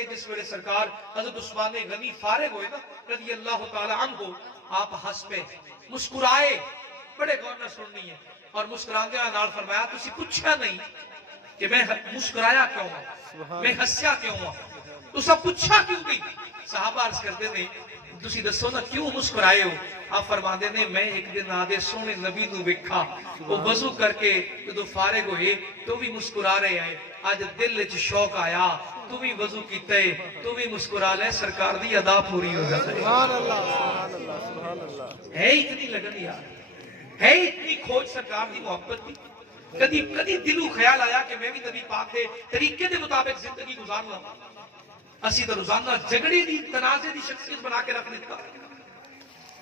نے جس ویلے سرکار حضرت عثمان غنی فارغ ہوئے نا رضی اللہ تعالی عنہ، آپ ہنس پہ مسکرائے، بڑے غور نہ سننی ہے، اور مسکراندے نال فرمایا تسی پوچھا نہیں کہ میں مسکرایا کیوں ہوں، میں ہسیا کیوں ہوں، تسا پوچھا کیوں نہیں؟ صحابہ عرض کرتے نے تسی دسو نا کیوں مسکرائے ہو؟ آپ فرماندے نے میں ایک دن آدھے سونے نبی نو ویکھا، وہ وضو کر کے جدو فارغ ہوئے تو بھی مسکرا رہے ہیں، آج دل وچ شوق آیا تو بھی وضو کیتا ہے تو بھی مسکرا لے، سرکار دی ادا پوری ہو جاتا ہے۔ سبحان اللہ سبحان اللہ سبحان اللہ۔ ہے اتنی لگن یار، ہے اتنی کھوج سرکار دی محبت دی، کدی دلو خیال آیا کہ میں بھی نبی پاک دے طریقے دے مطابق زندگی گزارنا؟ اسی تو روزانہ جھگڑے دی تنازع دی شخصیت بنا کے رکھ دیتا،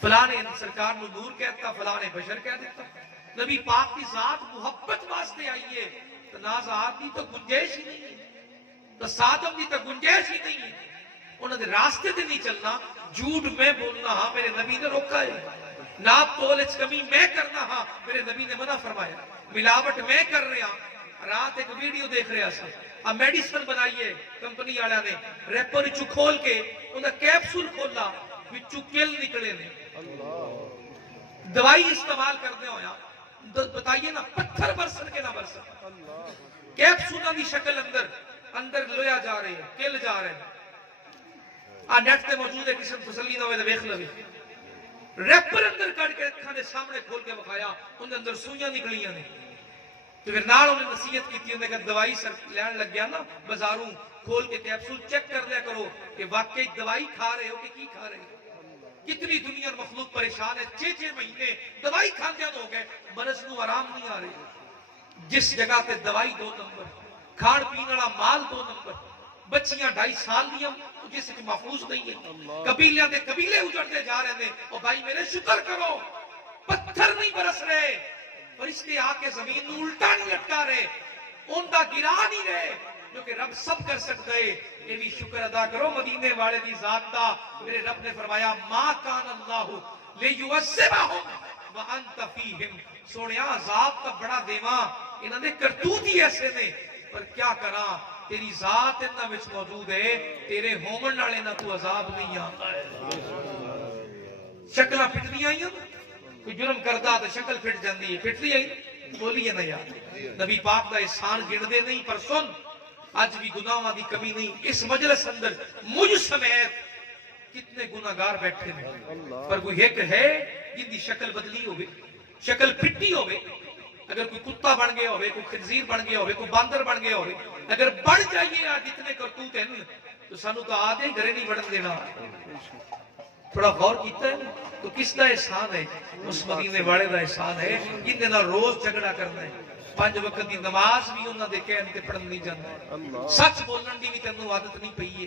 فلاں نے سرکار نو نور کہتا، فلاں نے بشر کہہ دیتا۔ نبی پاک کی ذات محبت واسطے آئیے، تنازعات دی تو گنجائش ہی نہیں ہے، تصادم دی تو گنجائش ہی نہیں ہے، انہوں نے راستے تے نہیں چلنا، جھوٹ میں بولنا ہاں میرے نبی نے روکا ہے، ناپ تول وچ کمی میں کرنا ہاں میرے نبی نے منع فرمایا، ملاوٹ میں کر رہا۔ رات ایک ویڈیو دیکھ رہا سا، اب میڈیسن بنائیے کمپنی والے نے، ریپر وچوں کھول کے انہاں کیپسول کھولا وچوں کل نکلے نے، دوائی استعمال کرنے ہویا، بتائیے نا پتھر برسن کے نہ برسن، کیپسولوں کی شکل اندر لویا جا رہے ہیں، کل جا رہے ہیں، نیٹ تے موجود ہے، کسی نے تسلی نہ ہوئے تو دیکھ لوے، ریپر اندر کٹ کے اکھاں دے سامنے کھول کے بکھایا، ان اندر سوئیاں نکلیاں نے، تو پھر نال انہیں نصیحت کی تھی، انہیں کہا دوائی سر لین لگ گیا نا بازاروں، کھول کے کیپسول چیک کر لیا کرو کہ واقعی دوائی کھا رہے ہو کہ کی کھا رہے ہو۔ کتنی دنیا مخلوق پریشان ہے، 6 مہینے دوائی کھاندے ہو گئے، مرض نو آرام نہیں آ رہے، جس جگہ تے دوائی 2 نمبر، کھان پین والا مال 2 نمبر، بچیاں 2.5 سال دیاں جس کے محفوظ نہیں ہے، قبیلیاں دے قبیلے اجڑتے جا رہے ہیں، اور بھائی میرے شکر کرو پتھر نہیں برس رہے، فرشتے آ کے زمین نو الٹا نہیں لٹکا رہے، ان دا گرا نہیں رہے، جو کہ رب سب کر سکتا ہے، یہ بھی شکر ادا کرو مدینے والے دی ذات دا۔ میرے رب نے فرمایا ما کان اللہ لیعذبہم وانت فیہم، سونیا عذاب تا بڑا دیواں، انہاں دے کرتوت ہی ایسے نے، پر کیا کراں تیری ذات انہاں وچ موجود ہے، تیرے ہومن نال انہاں تو عذاب نہیں آتا ہے۔ شکلاں پھٹدیاں آئیاں، کوئی جرم کردا تو شکل پھٹ جاندی ہے، پھٹدی آئی بولیے نہ یار، نبی پاک دا احسان گندے نہیں، پر سن آج بھی گناہاں دی کمی نہیں، اس مجلس اندر مجھ سمیت کتنے گناہگار بیٹھے ہیں، پر کوئی ایک ہے جن دی شکل بدلی ہوئے، شکل پھٹی ہوئے، اگر کوئی کتا بن گیا ہوئے، کوئی خنزیر بن گیا ہوئے، کوئی باندر بن گیا ہوئے، اگر بڑھ جائیے آج جتنے کرتوت ہیں تو سانو تو آدھے گھرے نہیں بڑھن دینا۔ تھوڑا غور کیتا ہے تو کس دا احسان ہے؟ اس مدینے والے دا احسان ہے جن دے نال روز جھگڑا کرنا ہے، 5 وقت دی نماز بھی انہاں دے کہن تے پڑھن نہیں جاندا، سچ بولن دی بھی تینوں عادت نہیں پئی ہے،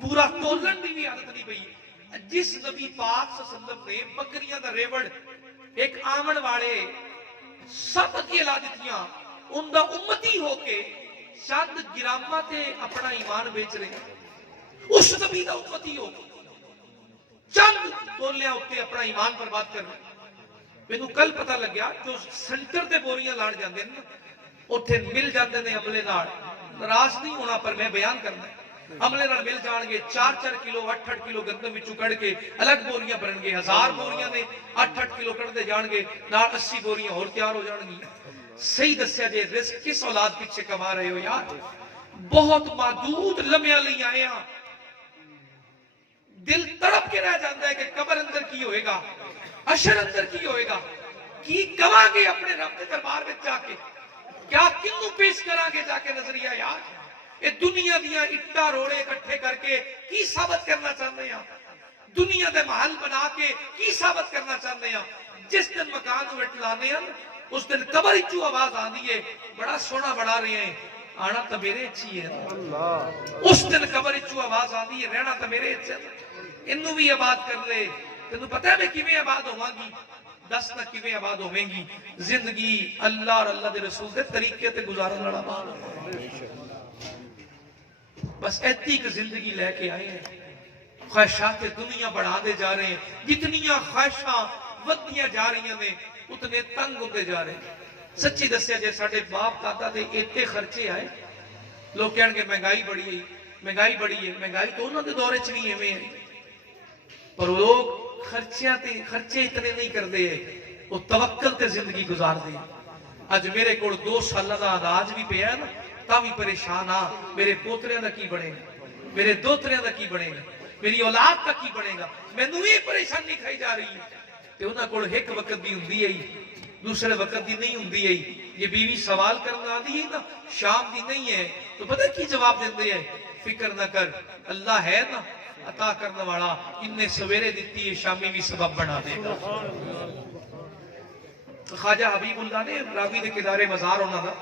پورا تولن دی بھی عادت نہیں پئی۔ جس نبی پاک صلی اللہ علیہ وسلم نے بکریاں دا ریوڑ ایک آمن والے سب کی لا دیتیاں، ان دا امتی ہو کے چند گرامہ تے اپنا ایمان بیچ رہے، اس نبی دا امتی ہو چند تولیاں ہوتے اپنا ایمان برباد کرنا۔ میں نو کل پتہ لگیا جو سنٹر تے بوریاں لاڑ جاندے ہیں اتھے مل جاندے نے عملے نال، ناراض نہیں ہونا پر میں بیان کرنا ہے، عملے نال مل جان گے 4-4 کلو 8-8 کلو گندم وچوں کڑ کے الگ بوریاں بنن گے، 1000 بوریاں نے 8-8 کلو کڑ دے جان گے، نال 80 بوریاں اور تیار ہو جان گی۔ صحیح دسیا جے رزق کس اولاد پیچھے کما رہے ہو یار؟ بہت محدود لمحے لئی آئے ہاں، دل تڑپ کے رہ جاتا ہے کہ قبر اندر کی ہوئے گا، حشر اندر کی ہوئے گا، کی کما گے اپنے رب کے دربار میں جا کے، کیا کنوں پیش کرا گے جا کے نظریہ یار؟ یہ دنیا دیا اٹا روڑے اکٹھے کر کے کی ثابت کرنا چاہتے ہیں؟ دنیا دے محل بنا کے کی ثابت کرنا چاہتے ہیں؟ جس دن مکان وٹ لانے ہیں اس دن قبر اچھو آواز آنی ہے، بڑا سونا بڑھا رہے ہیں، آنا تو میرے اچھی ہے، اس دن قبر اچھو آواز آنی ہے، رہنا تو میرے اچھی ہے، انہوں بھی آباد کر لے، تنہوں پتہ ہے میں کیویں آباد ہوں گی، دس نہ کیویں آباد ہویں گی، زندگی اللہ اور اللہ دے رسول دے طریقے تے گزارن والا بس ایتی کہ زندگی لے کے آئے ہیں، خواہشات دنیا بڑھا دے جا رہے ہیں، جتنیاں خواہشاں ودیاں جا رہی ہیں اتنے تنگ ہوتے جا رہے ہیں۔ سچی دسیا جے ساڈے باپ دادا دے ایتے خرچے آئے، لوگ کہن گے مہنگائی بڑی ہے، مہنگائی بڑی ہے، مہنگائی تو انہوں نے دورے چ نہیں ہے پر لوگ خرچے اتنے نہیں کرتے ہیں، وہ توکل تے زندگی گزار دے۔ اج میرے کو 2 سالہ دا اناج بھی پیا نا تا بھی پریشان ہاں، میرے پوتریاں دا کی بنے گا، میرے دوتریاں دا کی بنے گا، میری اولاد کا کی بنے گا، میں نویں پریشانی کھائی جا رہی ہے۔ تے انہاں کول ایک وقت دی ہوندی ہے، دوسرے وقت دی نہیں ہوندی ہے۔ یہ بیوی سوال کرنا آدھی ہے نا شام دی نہیں ہے تو پتہ کی جواب دیندے ہیں؟ فکر نہ کر، اللہ ہے نا عطا کرنے والا، انہیں سویرے دیتی ہے شامی بھی سبب بنا دے گا۔ خواجہ حبیب اللہ نے راوی دے کنارے مزار ہونا دا